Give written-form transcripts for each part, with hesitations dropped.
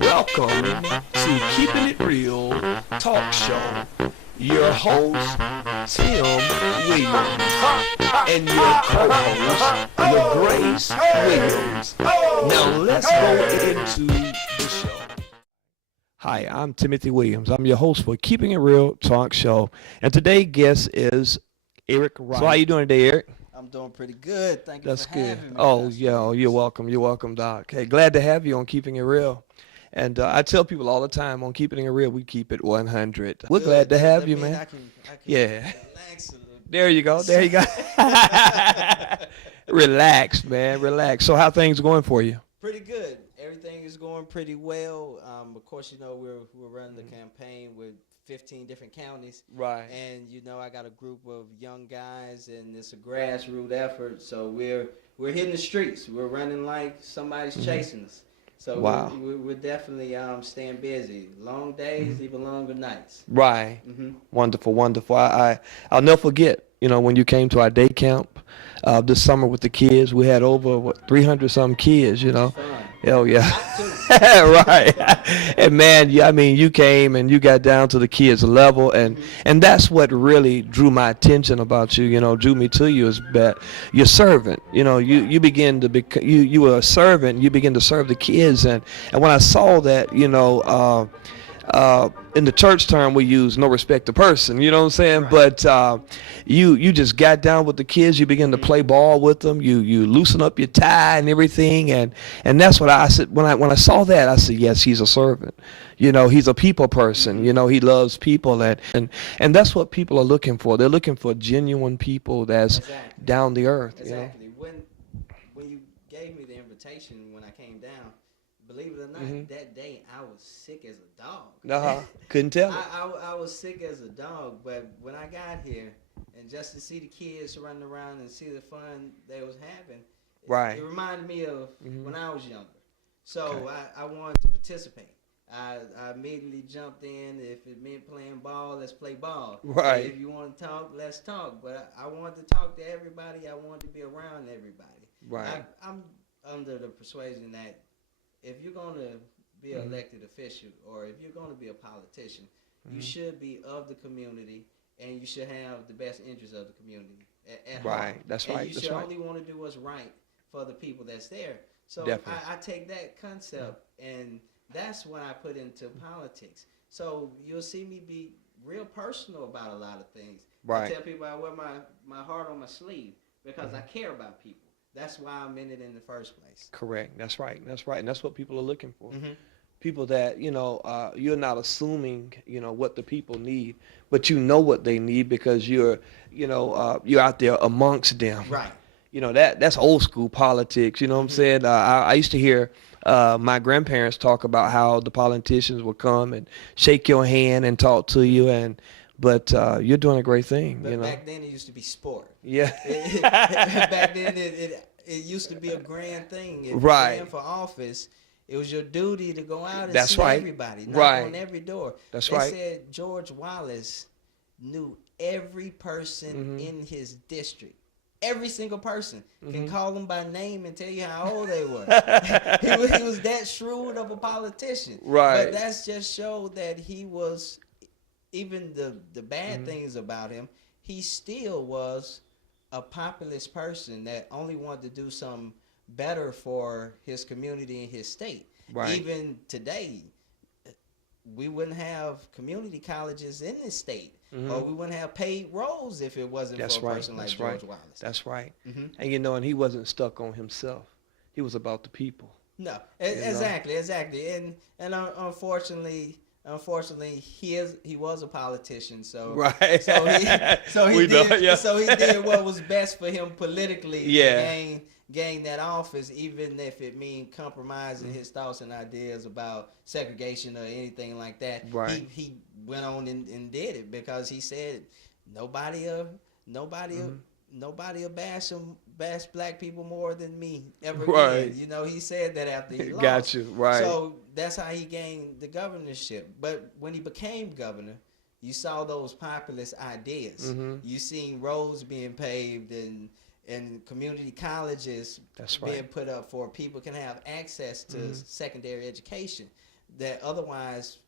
Welcome to Keeping It Real Talk Show. Your host, Tim Williams, and your co-host, LaGrace Williams. Now let's go into the show. Hi, I'm Timothy Williams. I'm your host for Keeping It Real Talk Show. And today's guest is Erick Wright. So how you doing today, Erick? I'm doing pretty good. Thank you That's for good. having me. Oh, yeah, you're welcome. You're welcome, Doc. Hey, glad to have you on Keeping It Real. And I tell people all the time on Keeping It Real, we keep it 100. We're glad to have you, man. I can Yeah. relax a little bit. There you go. There you go. Relax, man. Relax. So how things going for you? Pretty good. Everything is going pretty well. Of course, you know, we're running the campaign with 15 different counties. Right. And, you know, I got a group of young guys, and it's a grassroots effort. So we're hitting the streets. We're running like somebody's chasing us. So wow. we're definitely staying busy. Long days, even longer nights. Right. Wonderful, wonderful. I'll never forget, you know, when you came to our day camp this summer with the kids. We had over 300-some kids, you know. Fun. Hell yeah. Right. And man, I mean, you came and you got down to the kids' level, and that's what really drew my attention about you, you know, drew me to you, is that you're servant. You know, you begin to be, you were a servant, you begin to serve the kids, and when I saw that, you know, in the church term we use no respect to person, you know what I'm saying? Right. But you just got down with the kids, you begin to play ball with them, you loosen up your tie and everything, and that's what I said when I saw that. I said, yes, he's a servant. You know, he's a people person. You know, he loves people, and that's what people are looking for. They're looking for genuine people that's down the earth. Exactly. You know? When you gave me the invitation when I came down, believe it or not, that day I was sick as a dog. Couldn't tell. I was sick as a dog, but when I got here, and just to see the kids running around and see the fun they was having, it reminded me of when I was younger. So I wanted to participate. I immediately jumped in. If it meant playing ball, let's play ball. Right. If you want to talk, let's talk. But I wanted to talk to everybody. I wanted to be around everybody. Right. I'm under the persuasion that if you're going to be an elected official, or if you're going to be a politician, you should be of the community, and you should have the best interests of the community at heart. That's and right. You that's should right. only want to do what's right for the people that's there. So I take that concept, and that's what I put into politics. So you'll see me be real personal about a lot of things. Right. I tell people I wear my heart on my sleeve because I care about people. That's why I'm in it in the first place. Correct. That's right. That's right. And that's what people are looking for. People that, you know, you're not assuming, you know, what the people need, but you know what they need because you're out there amongst them. Right. You know, that's old school politics. You know what I'm saying? I used to hear my grandparents talk about how the politicians would come and shake your hand and talk to you, but you're doing a great thing. But you know, back then it used to be sport. Yeah. Back then it used to be a grand thing. If you ran for office, it was your duty to go out and see everybody, knock on every door. They said George Wallace knew every person in his district. Every single person can call them by name and tell you how old they were. he was that shrewd of a politician. Right. But that's just showed that he was, even the bad things about him, he still was a populist person that only wanted to do something better for his community and his state. Right. Even today, we wouldn't have community colleges in this state. Or we wouldn't have paid roads if it wasn't for a person like George Wallace. That's right. And you know, and he wasn't stuck on himself. He was about the people. No, exactly. And unfortunately, he was a politician. So he did what was best for him politically. To gain that office, even if it means compromising his thoughts and ideas about segregation or anything like that. Right. He went on and did it because he said nobody will bash black people more than me ever again. You know, he said that after he lost. Got you. Right. So that's how he gained the governorship. But when he became governor, you saw those populist ideas. You seen roads being paved and and community colleges being put up for people can have access to secondary education that otherwise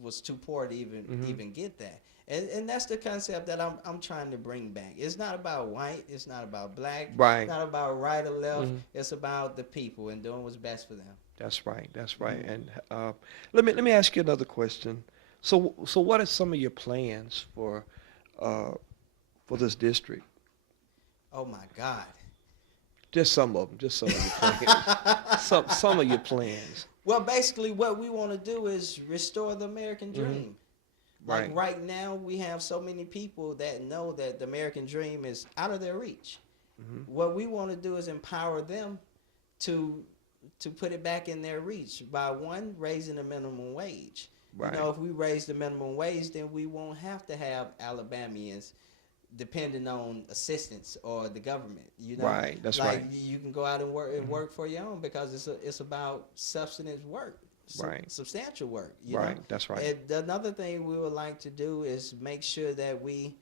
was too poor to even get that. And that's the concept that I'm trying to bring back. It's not about white. It's not about black. It's not about right or left. It's about the people and doing what's best for them. That's right. That's right. And let me ask you another question. So what are some of your plans for this district? Oh my God. Just some of them. Just some of your plans. some of your plans. Well, basically, what we want to do is restore the American dream. Like right now, we have so many people that know that the American dream is out of their reach. What we want to do is empower them to put it back in their reach by, one, raising the minimum wage. You know, if we raise the minimum wage, then we won't have to have Alabamians depending on assistance or the government. You know, that's like right. You can go out and work for your own because it's about substance work. Substantial work. You know? That's right. And another thing we would like to do is make sure that we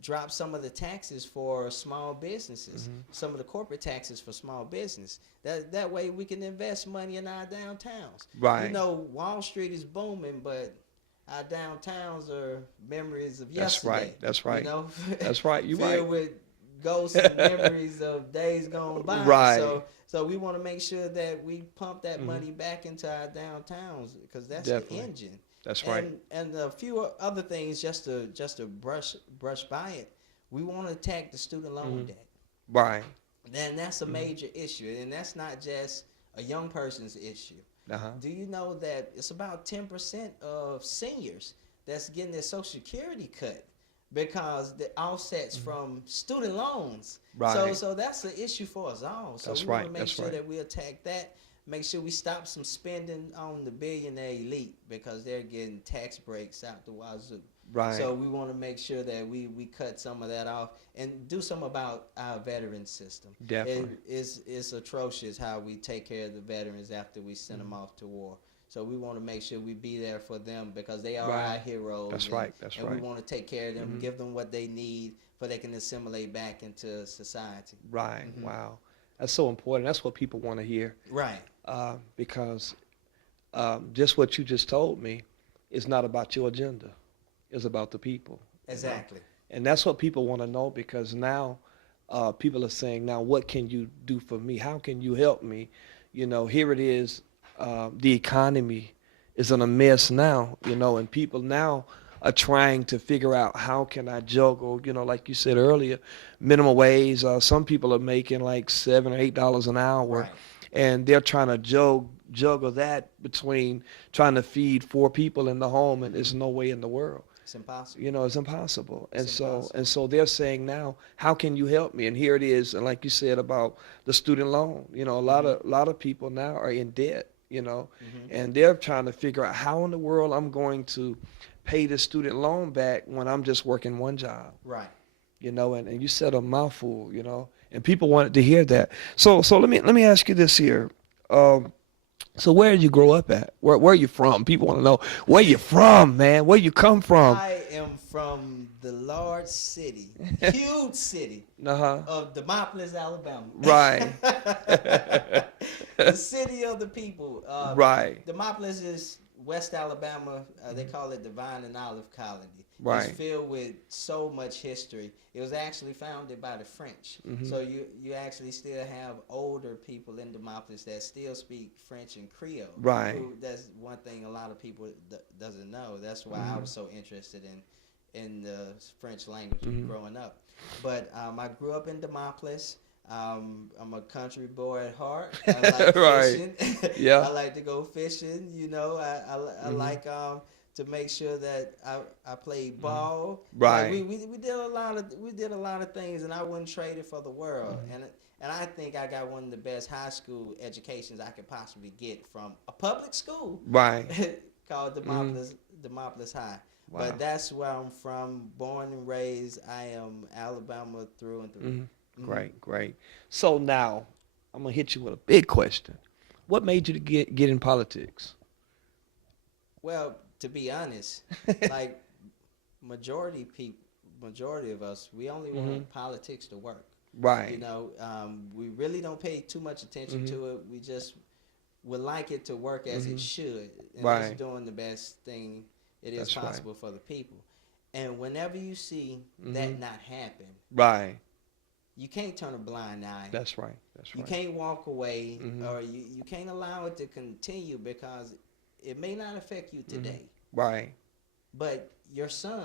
drop some of the taxes for small businesses, some of the corporate taxes for small business. That way we can invest money in our downtowns. You know, Wall Street is booming, but our downtowns are memories of yesterday. That's right. You know? That's right. You're filled with ghosts and memories of days gone by. So we want to make sure that we pump that money back into our downtowns because that's the engine. That's right. And a few other things just to brush by it. We want to attack the student loan debt. Then that's a major issue, and that's not just a young person's issue. Do you know that it's about 10% of seniors that's getting their Social Security cut because the offsets from student loans. So that's an issue for us all. So we want to make sure that we attack that. Make sure we stop some spending on the billionaire elite because they're getting tax breaks out the wazoo. So we want to make sure that we cut some of that off and do something about our veteran system. Definitely. It's atrocious how we take care of the veterans after we send them off to war. So we want to make sure we be there for them because they are our heroes. That's right. That's right. And we want to take care of them, give them what they need so they can assimilate back into society. Wow. That's so important. That's what people want to hear. Because just what you just told me is not about your agenda. It's about the people. Exactly. And that's what people want to know because now people are saying, now what can you do for me? How can you help me? You know, here it is. The economy is in a mess now, you know, and people now are trying to figure out how can I juggle, you know, like you said earlier, minimum wage. Some people are making like $7 or $8 an hour, and they're trying to juggle that between trying to feed 4 people in the home, and there's no way in the world. It's impossible. You know, it's impossible. And so they're saying now, how can you help me? And here it is, and like you said about the student loan, you know, a lot of people now are in debt. You know, and they're trying to figure out how in the world I'm going to pay the student loan back when I'm just working one job. You know, and you said a mouthful, you know, and people wanted to hear that. So let me ask you this here. So where did you grow up at? Where are you from? People want to know where you from, man. Where you come from? I am from the large city, huge city of Demopolis, Alabama. The city of the people. Demopolis is West Alabama. They call it the Vine and Olive Colony. It's filled with so much history. It was actually founded by the French. So you actually still have older people in Demopolis that still speak French and Creole. That's one thing a lot of people doesn't know. That's why I was so interested in the French language growing up. But I grew up in Demopolis. I'm a country boy at heart. I like fishing. I like to go fishing. You know, I like to make sure that I played ball. Like we did a lot of things, and I wouldn't trade it for the world. And I think I got one of the best high school educations I could possibly get from a public school. Called Demopolis High. But that's where I'm from, born and raised. I am Alabama through and through. Great. So now, I'm going to hit you with a big question. What made you to get in politics? Well, to be honest, like majority of us, we only want politics to work. Right. You know, we really don't pay too much attention to it. We just would like it to work as it should, and it's doing the best thing it is possible for the people. And whenever you see that not happen, right, you can't turn a blind eye. That's right. That's right. You can't walk away, or you can't allow it to continue, because it may not affect you today. Right. But your son,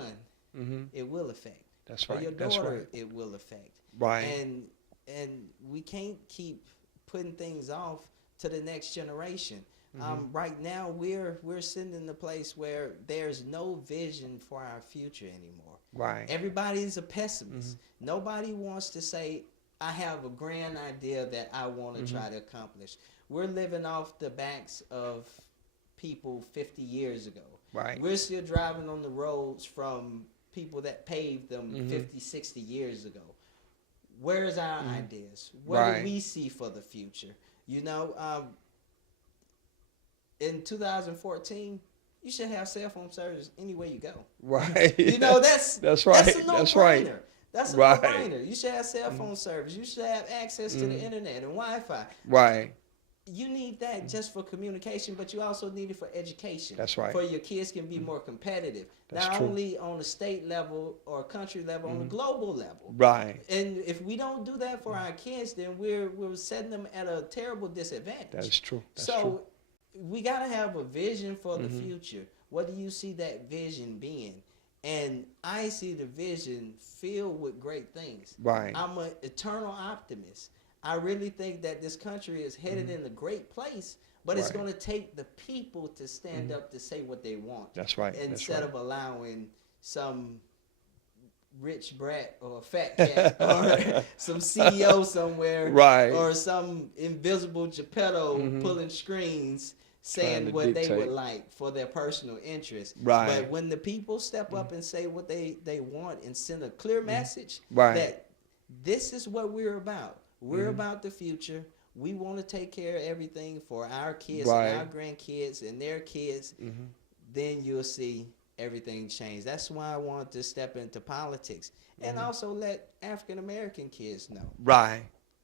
it will affect. That's right. Or your daughter, it will affect. Right. And we can't keep putting things off to the next generation. Right now, we're sitting in a place where there's no vision for our future anymore. Right. Everybody's a pessimist. Nobody wants to say, I have a grand idea that I want to try to accomplish. We're living off the backs of people 50 years ago. Right. We're still driving on the roads from people that paved them 50, 60 years ago. Where's our ideas? What do we see for the future? You know, in 2014, you should have cell phone service anywhere you go. Right. You know, that's right. That's a no-brainer. That's right. That's a no-brainer. You should have cell phone service. You should have access to the internet and Wi-Fi. Right. You need that just for communication, but you also need it for education. That's right. For your kids can be more competitive. That's not true. only on a state level or country level, on a global level. Right. And if we don't do that for our kids, then we're setting them at a terrible disadvantage. That is true. That's so true. We got to have a vision for the future. What do you see that vision being? And I see the vision filled with great things. Right. I'm an eternal optimist. I really think that this country is headed in a great place, but it's going to take the people to stand up to say what they want. That's right. Instead of allowing some rich brat or fat cat or some CEO somewhere, or some invisible Geppetto pulling screens saying what they would like for their personal interest. Right. But when the people step up and say what they want and send a clear message Right. that this is what we're about. We're about the future. We want to take care of everything for our kids and our grandkids and their kids. Then you'll see everything change. That's why I want to step into politics and also let African American kids know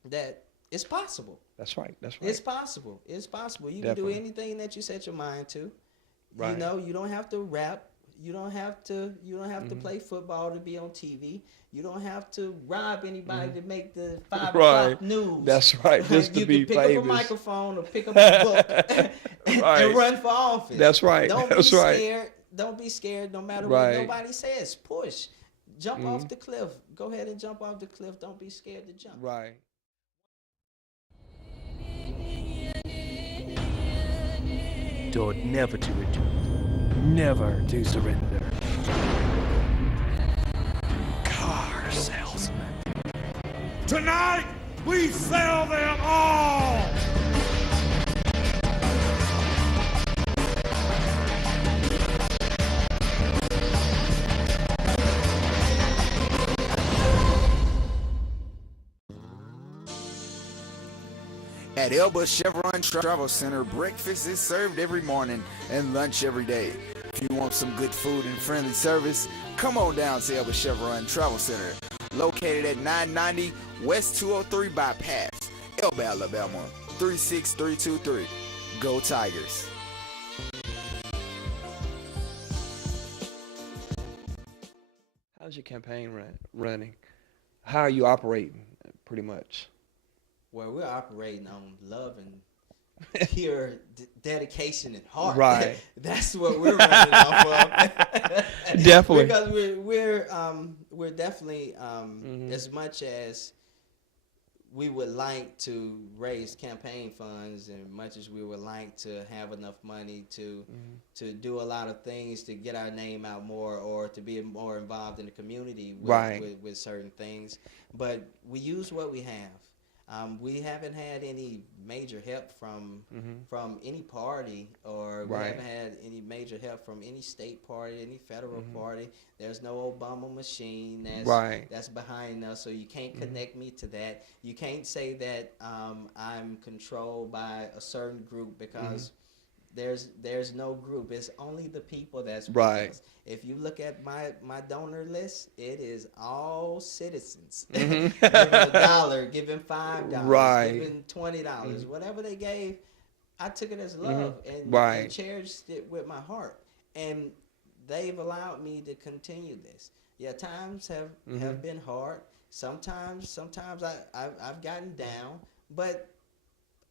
that it's possible. That's right. That's right. It's possible. It's possible. You can do anything that you set your mind to. Right. You know, you don't have to rap. You don't have to play football to be on TV. You don't have to rob anybody to make the 5 o'clock news. That's right. Just to be famous. You can pick up a microphone or pick up a book and run for office. That's right. Don't be scared. Don't be scared no matter what nobody says. Push. Jump off the cliff. Go ahead and jump off the cliff. Don't be scared to jump. Right. Toward never to return, never to surrender. Car salesman. Tonight, we sell them all! At Elba Chevron Travel Center, breakfast is served every morning and lunch every day. If you want some good food and friendly service, come on down to Elba Chevron Travel Center, located at 990 West 203 Bypass, Elba, Alabama, 36323. Go Tigers. How's your campaign running? How are you operating, pretty much? Well, we're operating on love and pure dedication and heart. Right. That's what we're running off of. Definitely. Because we're definitely as much as we would like to raise campaign funds, and much as we would like to have enough money to do a lot of things to get our name out more, or to be more involved in the community with certain things, but we use what we have. We haven't had any major help from any party, or we haven't had any major help from any state party, any federal party. There's no Obama machine that's behind us, so you can't connect me to that. You can't say that I'm controlled by a certain group, because there's no group. It's only the people that's with Right. us. If you look at my donor list, it is all citizens. Mhm. Giving $1, giving $5, Right. giving $20, whatever they gave, I took it as love and Right. cherished it with my heart. And they've allowed me to continue this. Yeah, times have been hard. Sometimes I've gotten down, but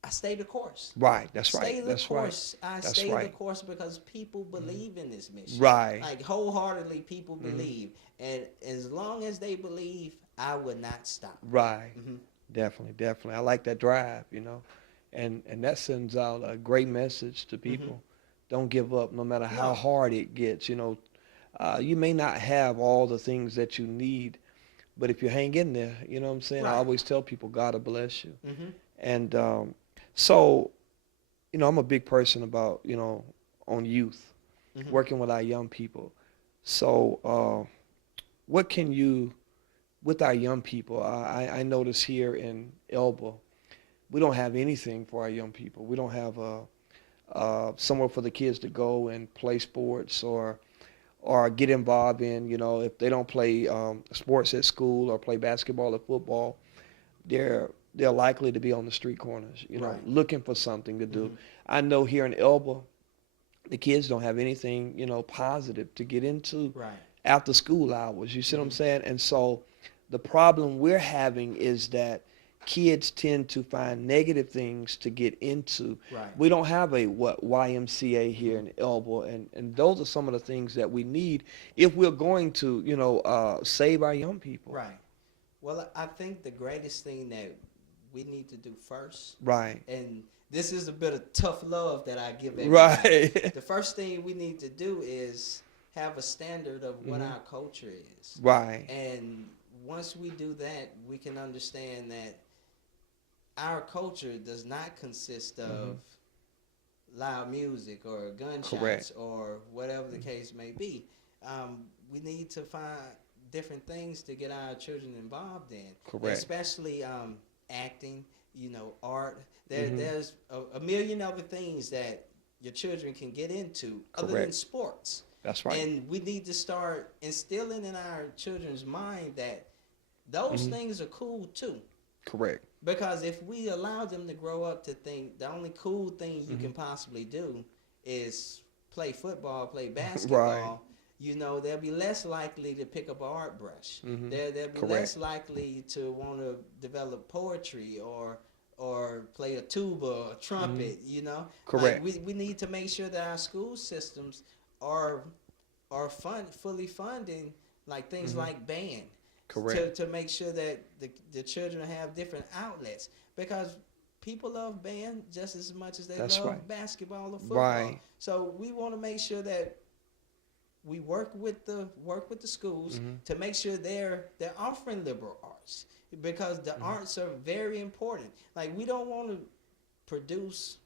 I stay the course. Right. That's right. Stay the That's course. right. I That's stay right. the course because people believe in this mission. Right. Like wholeheartedly, people believe, and as long as they believe, I would not stop. Right. Mhm. Definitely. I like that drive, you know, and that sends out a great message to people. Don't give up, no matter how hard it gets. You know, you may not have all the things that you need, but if you hang in there, you know what I'm saying. I Right. always tell people, God will bless you. Mhm. And so, you know, I'm a big person about, you know, on youth, working with our young people. So, what can you, with our young people, I notice here in Elba, we don't have anything for our young people. We don't have somewhere for the kids to go and play sports or get involved in, you know, if they don't play sports at school or play basketball or football, they're likely to be on the street corners, you know, Right. looking for something to do. I know here in Elba, the kids don't have anything, you know, positive to get into Right. after school hours. You see what I'm saying? And so the problem we're having is that kids tend to find negative things to get into. Right. We don't have a YMCA here in Elba, and those are some of the things that we need if we're going to, you know, save our young people. Right. Well, I think the greatest thing that we need to do first, Right. and this is a bit of tough love that I give everybody. Right. The first thing we need to do is have a standard of what our culture is. Right. And once we do that, we can understand that our culture does not consist of loud music or gunshots Correct. or whatever the case may be. We need to find different things to get our children involved in. Correct. Especially acting, you know, art. There's a million other things that your children can get into other than Correct. sports. That's right. And we need to start instilling in our children's mind that those things are cool too. Correct. Because if we allow them to grow up to think the only cool thing you can possibly do is play football, play basketball, Right. you know, they'll be less likely to pick up an art brush. They'll be Correct. less likely to want to develop poetry or play a tuba or a trumpet, you know. Correct. Like we need to make sure that our school systems are fully funding like things like band. Correct. To make sure that the children have different outlets, because people love band just as much as they That's love right. basketball or football. Right. So we want to make sure that we work with the schools to make sure they're offering liberal arts, because the arts are very important. Like, we don't want to produce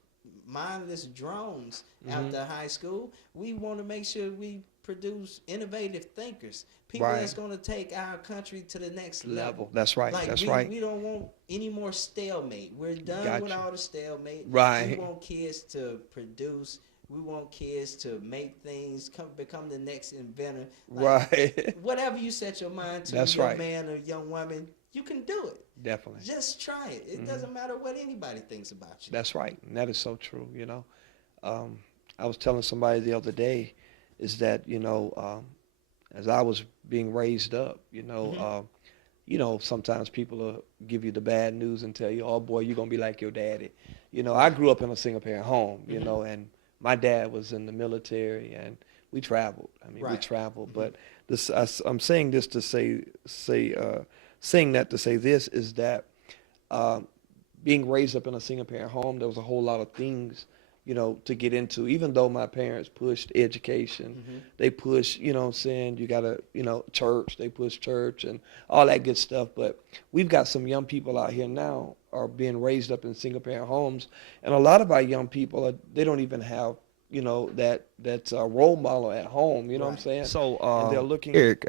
mindless drones after high school. We want to make sure we produce innovative thinkers, people Right. that's going to take our country to the next level. That's right. Like, That's we, right. we don't want any more stalemate. We're done Gotcha. with all the stalemate. Right. We want kids to produce. We want kids to make things, become the next inventor. Like, Right. whatever you set your mind to, That's young right. man or young woman, you can do it. Definitely. Just try it. It doesn't matter what anybody thinks about you. That's right. And that is so true, you know. I was telling somebody the other day is that, you know, as I was being raised up, you know, sometimes people will give you the bad news and tell you, oh, boy, you're going to be like your daddy. You know, I grew up in a single-parent home, you know, and my dad was in the military, and we traveled. I mean, we traveled. But this, I'm saying this to saying that to say this is that being raised up in a single-parent home, there was a whole lot of things, you know, to get into. Even though my parents pushed education, they pushed, you know what I'm saying, you got to, you know, church, they pushed church and all that good stuff. But we've got some young people out here now are being raised up in single-parent homes. And a lot of our young people, they don't even have, you know, that's a role model at home, you know what I'm saying? So and they're looking. Erick,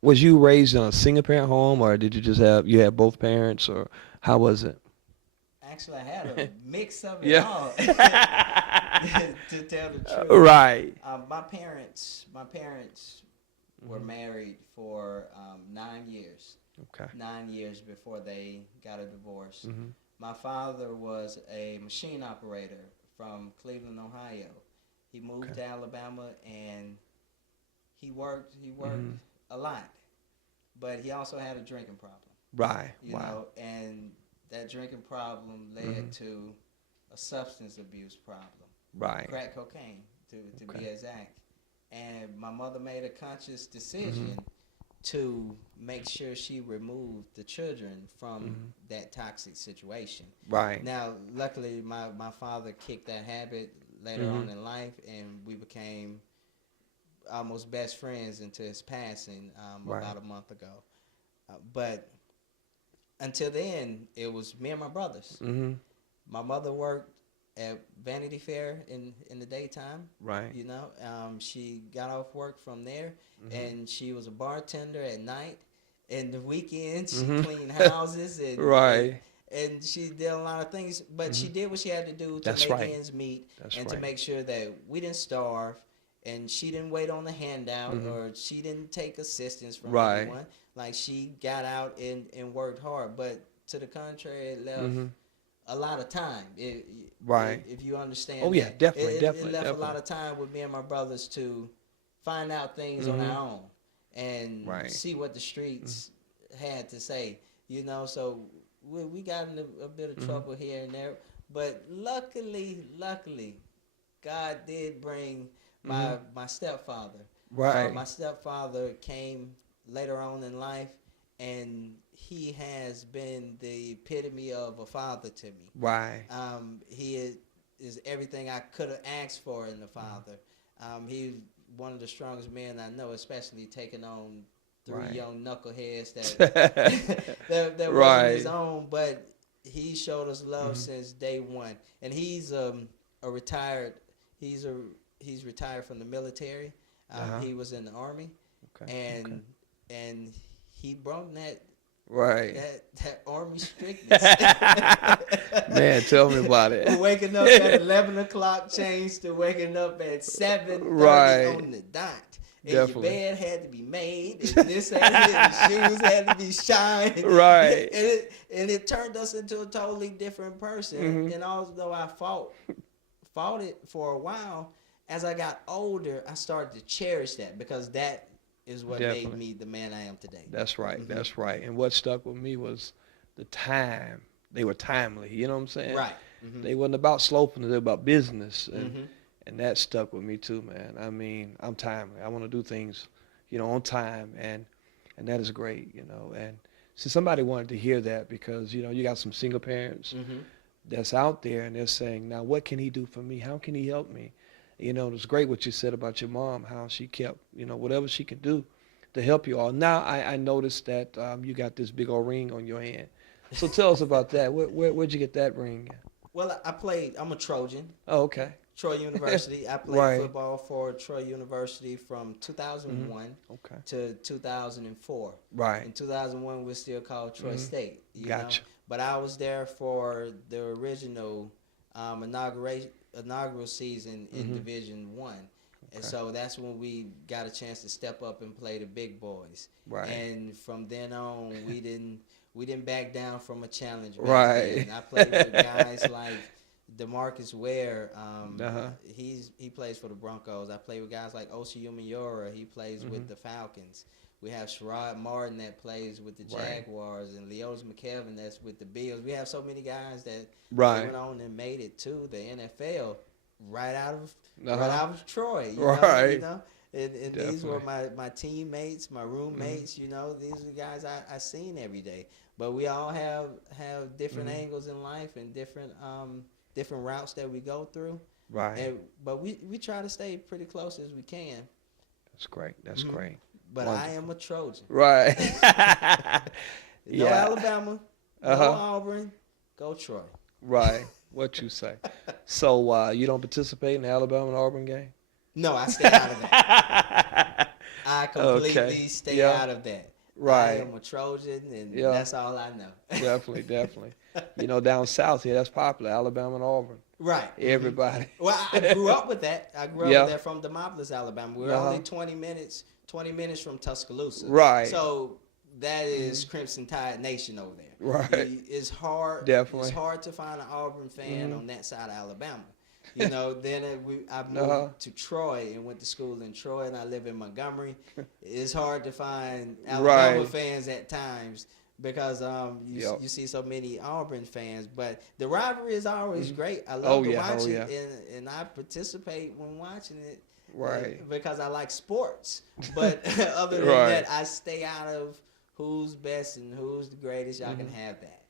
was you raised in a single-parent home, or did you just you had both parents, or how was it? Actually, I had a mix of it all. to tell the truth. Right. My parents were married for 9 years. Okay. 9 years before they got a divorce. Mm-hmm. My father was a machine operator from Cleveland, Ohio. He moved to Alabama and he worked a lot, but he also had a drinking problem. Right. You know, and that drinking problem led to a substance abuse problem. Right. Crack cocaine, to be exact. And my mother made a conscious decision to make sure she removed the children from that toxic situation. Right. Now, luckily, my father kicked that habit later on in life, and we became almost best friends until his passing about a month ago. But until then, it was me and my brothers. Mm-hmm. My mother worked at Vanity Fair in the daytime. Right. You know, she got off work from there, and she was a bartender at night. And the weekends, she cleaned houses and and she did a lot of things. But she did what she had to do to make ends meet to make sure that we didn't starve. And she didn't wait on the handout or she didn't take assistance from anyone. Like, she got out and worked hard. But to the contrary, it left a lot of time. If you understand. Oh, yeah, definitely. It left a lot of time with me and my brothers to find out things on our own and see what the streets had to say. You know, so we got in a bit of trouble here and there. But luckily, God did bring my stepfather. Right. My stepfather came later on in life, and he has been the epitome of a father to me. Right. He is everything I could have asked for in the father. He's one of the strongest men I know, especially taking on three young knuckleheads that wasn't his own, but he showed us love since day one. And he's retired from the military. He was in the Army, and he brought that Army strictness. Man, tell me about it. Waking up at 11 o'clock changed to waking up at 7:30 on the dot. And your bed had to be made, and this and the shoes had to be shined. Right. And it turned us into a totally different person. And although I fought it for a while, as I got older, I started to cherish that, because that is what made me the man I am today. That's right. That's right. And what stuck with me was the time. They were timely. You know what I'm saying? Right. They wasn't about sloping. They were about business. And that stuck with me too, man. I mean, I'm timely. I want to do things, on time. And that is great, And so somebody wanted to hear that, because, you got some single parents that's out there, and they're saying, now what can he do for me? How can he help me? It was great what you said about your mom, how she kept, whatever she could do to help you all. Now I noticed that you got this big old ring on your hand. So tell us about that. Where'd you get that ring? Well, I'm a Trojan. Oh, okay. Troy University. I played football for Troy University from 2001 to 2004. Right. In 2001, we're still called Troy State. You know? But I was there for the original inaugural season in Division I. And so that's when we got a chance to step up and play the big boys. Right. And from then on, we didn't back down from a challenge. Right. I played with guys like DeMarcus Ware. He plays for the Broncos. I played with guys like Osi Umenyora. He plays with the Falcons. We have Sherrod Martin that plays with the Jaguars, and Leos McKevin that's with the Bills. We have so many guys that went on and made it to the NFL right out of Troy. You know? And these were my teammates, my roommates. These are the guys I seen every day. But we all have different angles in life and different routes that we go through. Right. But we try to stay pretty close as we can. That's great. That's great. But wonderful. I am a Trojan. Right. No Alabama, no Auburn, go Troy. Right. What you say. So you don't participate in the Alabama and Auburn game? No, I stay out of that. I completely stay out of that. Right. I am a Trojan, and that's all I know. Definitely. Down south here, that's popular, Alabama and Auburn. Right. Everybody. Well, I grew up with that. I grew up with that from Demopolis, Alabama. We're only 20 minutes from Tuscaloosa. Right. So that is Crimson Tide Nation over there. Right. It's hard. Definitely. It's hard to find an Auburn fan on that side of Alabama. Then I moved to Troy and went to school in Troy, and I live in Montgomery. It's hard to find Alabama fans at times because you see so many Auburn fans. But the rivalry is always great. I love to watch it, and I participate when watching it. Right. Because I like sports. But other than that, I stay out of who's best and who's the greatest. Y'all can have that.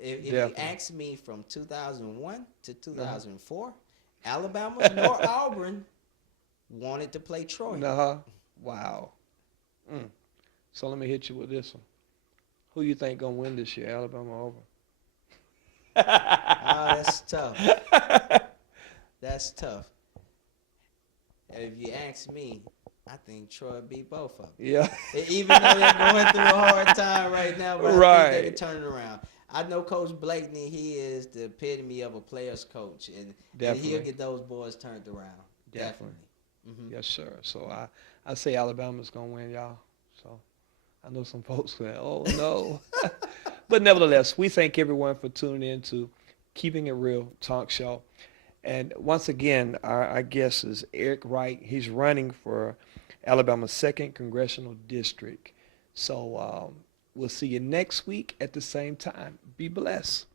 If you ask me from 2001 to 2004, Alabama nor Auburn wanted to play Troy. Wow. So let me hit you with this one. Who you think gonna win this year, Alabama or Auburn? That's tough. That's tough. If you ask me, I think Troy beat both of them. Yeah. Even though they're going through a hard time right now, but I think they can turn it around. I know Coach Blakeney, he is the epitome of a player's coach, and he'll get those boys turned around. Definitely. Mm-hmm. Yes, sir. So I say Alabama's going to win, y'all. So I know some folks say, oh, no. But nevertheless, we thank everyone for tuning in to Keeping It Real Talk Show. And once again, our guest is Erick Wright. He's running for Alabama's 2nd Congressional District. So we'll see you next week at the same time. Be blessed.